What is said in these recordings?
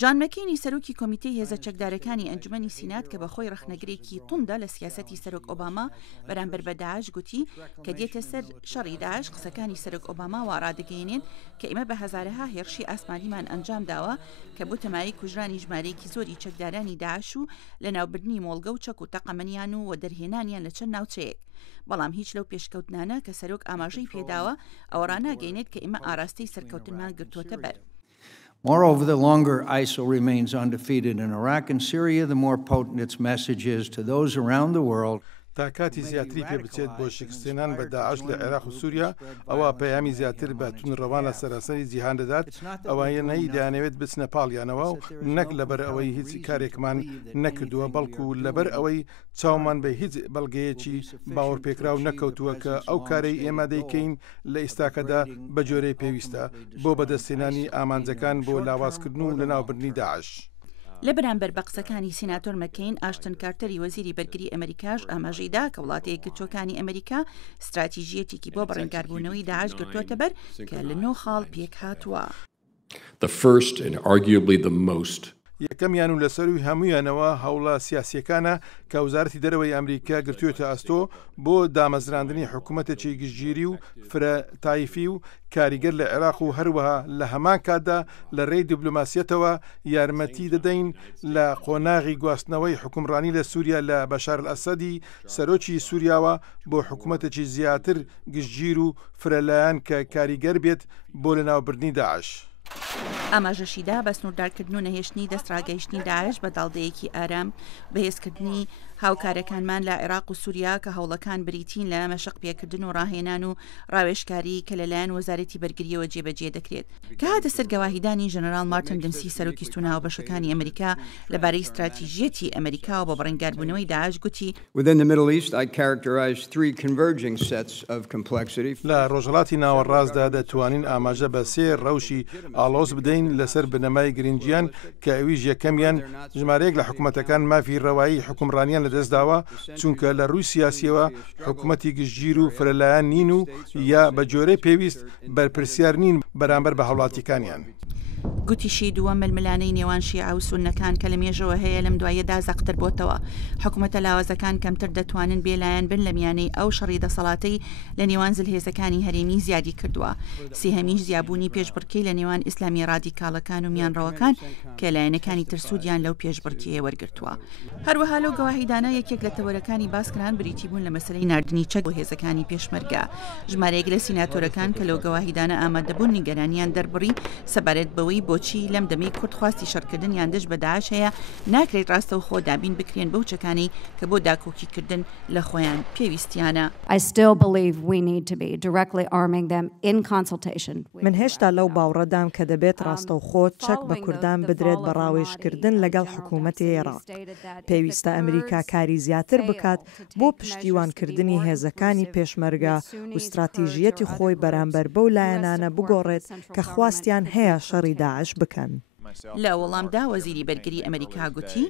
جان مەکەینی سەرۆکی کۆمیتەی هێزە چەکدارەکانی ئەنجومەنی سینات کە بەخۆی ڕەخنەگرێکی توندە لە سیاسەتی سەرۆک ئۆباما بەرامبەر بە داعش گوتی کە دێتە سەر شەڕی داعش قسەکانی سەرۆک ئۆباما وا ڕادەگەیەنێن کە ئێمە بە هەزارەها هێرشی ئاسمانیمان ئەنجام داوە کە بۆ تەمایی کوژرانی ژمارەیەکی زۆری چەکدارانی داعش و لە ناوبردنی مۆڵگە و چەک و تەقەمەنیان و وەدەرهێنانیان لە چەند ناوچەیەک. بەڵام هیچ لەو پێشکەوتنانە کە سەرۆک ئاماژەی پێداوە ئەوە ڕاناگەینێت کە ئێمە ئاراستەی سەرکەوتنمان گرتووەتە بەر. Moreover, the longer ISIL remains undefeated in Iraq and Syria, the more potent its message is to those around the world. تا کاتی زیاتری پێ بچێت بۆ شکستێنان بە داعش لە عێراق و سووریا ئەوە پەیامی زیاتر بە تونڕەوان لە سەراسەری جیهان دەدات ئەوانەی دەیانەوێت بچنە پاڵیانەوە و نەک لەبەر ئەوەی هیچ کارێکمان نەکردووە بەڵکو لەبەر ئەوەی چاومان بە هیچ بەڵگەیەکی باوەڕپێکراو نەکەوتووە کە ئەو کارەی ئێمە دەیکەین لە ئێستاکەدا بە جۆرەی پێویستە بۆ بەدەستێنانی ئامانجەکان بۆ لاوازکردن و لە ناوبردنی داعش. لە بەرامبەر بە قسەکانی سیناتۆر مەکەین ئاشتن کارتەری وەزیری بەرگری ئەمریکاش ئاماژەیدا کە وڵاتە یەکگرتووەکانی ئەمریکا استراتیژیەتێکی بۆ بەڕێنکاربوونەوەی داعش گرتووەتە بەر کە لە 9 خاڵ پێک هاتووە. The first and arguably the most یەکەمیان و لەسەروی هەمویانەوە هەوڵە سیاسیەکانە کە وزارەتی دەرەوەی ئەمریکا گرتووێتە ئەستۆ بۆ دامەزراندنی حکوومەتێکی گشتگیری و فرە تایفی و کاریگەر لە عێراق و هەروەها لە هەمان کاتدا لە ڕێی دیبلۆماسیەتەوە یارمەتی دەدەین لە قۆناغی گواستنەوەی حکومڕانی لە سووریا لە بەشار ئەسەدی سەرۆکی سووریاوە بۆ حکوومەتێکی زیاتر گشتگیر و فرەلایەن کە کاریگەر بێت بۆ لە ناوبردنی داعش. ئاماژەشیدا بە سنووردارکردن و نەهێشتنی دەستڕاگەیشتنی داعش بە داڵدەیەکی ئارام بەهێزکردنی هاوکارەکانمان لە عێراق و سووریا کە هەوڵەکان بریتین لە مەشق پێکردن و ڕاهێنان و ڕاوێژکاری کە لەلایەن وەزارەتی بەرگریەوە جێبەجێ دەکرێت کە هاتە سەر گەواهیدانی ژەنەرال مارتن دنسی سەرۆکی سوناو بەشەکانی ئەمریکا لەبارەی استراتیژیەتی ئەمریکا و بە بەڕێنکاربوونەوەی داعش گوتی Within the Middle East, I characterize 3 converging sets of complexity. لە ڕۆژهەڵاتی ناوەڕاستدا دەتوانین ئاماژە بە 3 ڕەوشی ئاڵۆز بدەین لەسەر بنەمای گرنگیان کە ئەویش یەکەمیان ژمارەیەک لە حکوومەتەکان مافی ڕەوایی حکومڕانیان لەدەستداوە چونکە لە ڕووی سیاسیەوە حکوومەتی گشتگیر و فرەلایەن نین و یا بە جۆرەی پێویست بەرپرسیار نین بەرامبەر بە هەوڵاتیەکانیان. گوتیشی دووەم ململانەی نێوان شیعە و سوننەکان کە لە مێژەوە هەیە لەم دوایەدا زەقتر بۆتەوە. حکوومەتە لاوازەکان کەمتر دەتوانن بێلایەن بن لە میانەی ئەو شەڕی دەسەڵاتەی لە نێوان زلهێزەکانی هەرێمی زیادی کردووە. سێهەمیش زیابوونی پێشبڕکەی لە نێوان ئیسلامی ڕادیکاڵەکان و میانڕەوەکان کە لایەنەکانی ترسوودیان لەو پێشبڕکیە وەرگرتووە. هەروەها لەو گەواهیدانە یەکێک لە تەوەرەکانی باسکران بریتی بوون لە مەسەلەی ناردنی چەک بۆ هێزەکانی پێشمەرگە. ژمارەیەک لە سیناتۆرەکان کە لەو گەواهیدانە ئامادەبوون نیگەرانیان دەربڕی سەبارەت بەوەی بۆچی لەم دەمەی کورد خواستی شەڕکردن یان دژ بە داعش هەیە ناکرێت ڕاستە و خۆ دابین بکرێن بەو چەکانەی کە بۆ داکۆکیکردن لە خۆیان پێویستیانە. I still believe we need to be directly arming them in consultation. من هێشتا لەو باوڕەدام کە دەبێت ڕاستە و خۆ چەک بە کوردان بدرێت بە ڕاوێژکردن لەگەڵ حکوومەتی عێراق. پێویستە ئەمریکا کاری زیاتر بکات بۆ پشتیوانکردنی هێزەکانی پێشمەرگە و استراتیژیەتی خۆی بەرامبەر بەو لایەنانە بگۆڕێت کە خواستیان هەیە شەڕی داعش بکەن. لە وەڵامدا وەزیری بەرگری ئەمریکا گوتی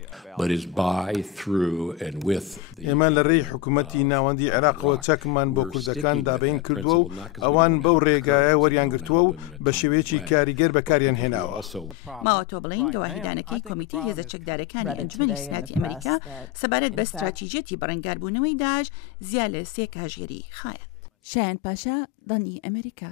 ئێمە لە ڕێی حکوومەتی ناوەندی عێراقەوە چەکمان بۆ کوردەکان دابین کردووە و ئەوان بەو ڕێگایە وەریان گرتووە و بە شێوەیەکی کاریگەر بەکاریان هێناوە. ماوەتۆ بڵین گەواهیدانەکەی کۆمیتەی هێزە چەکدارەکانی ئەنجومەنی سیناتی ئەمریکا سەبارەت بە استراتیژیەتی بەڕێنکاربوونەوەی داعش زیاد لە 3 کاژێری خایەت. شایان پاشا دانی ئەمریکا.